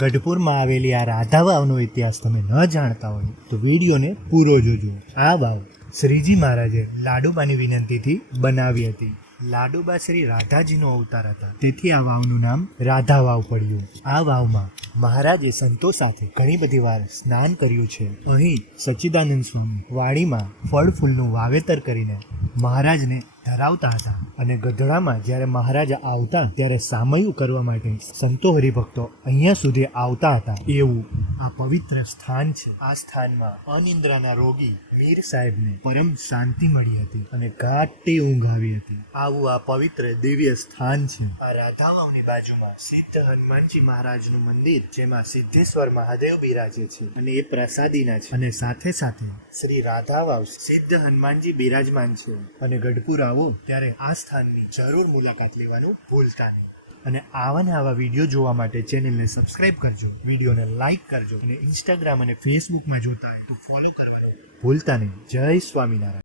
ગઢપુરમાં આવેલી આ રાધા વાવનો ઇતિહાસ તમે ન જાણતા હોય તો વિડીયોને પૂરો જોજો. આ વાવ શ્રીજી મહારાજે લાડુબાની વિનંતીથી બનાવી હતી. લાડુબા શ્રી રાધાજીનો અવતાર હતા, તેથી આ વાવનું નામ રાધા વાવ પડ્યું. આ વાવમાં મહારાજે સંતો સાથે ઘણી બધી વાર સ્નાન કર્યું છે. અહીં સચ્ચિદાનંદ સ્વામી વાડીમાં ફળ ફૂલનું વાવેતર કરીને મહારાજને ધરાવતા હતા અને ગઢડામાં જ્યારે મહારાજ આવતા ત્યારે સામયું કરવા માટે સંતો હરિભક્તો અહીંયા સુધી આવતા હતા. એવું આ પવિત્ર સ્થાન છે. આ સ્થાનમાં અનિદ્રાના રોગી મીર સાહેબને પરમ શાંતિ મળી હતી અને ઘાટી ઊંઘ આવી હતી. આવું આ પવિત્ર દિવ્ય સ્થાન છે. આ રાધા વાવની બાજુમાં સિદ્ધ હનુમાનજી મહારાજનું મંદિર, જેમાં સિદ્ધેશ્વર મહાદેવ બિરાજે છે અને એ પ્રસાદીના છે. અને સાથે સાથે શ્રી રાધા વાવ સિદ્ધ હનુમાનજી બિરાજમાન છે. અને ગઢપુર આવો ત્યારે આ સ્થાનની જરૂર મુલાકાત લેવાનું ભૂલતા નહીં. અને આવા વિડીયો જોવા માટે ચેનલને સબસ્ક્રાઇબ કરજો, વિડીયોને લાઇક કરજો અને ઇન્સ્ટાગ્રામ અને ફેસબુકમાં જોતા હોય તો ફોલો કરવાનું ભૂલતા નહીં. જય સ્વામિનારાયણ.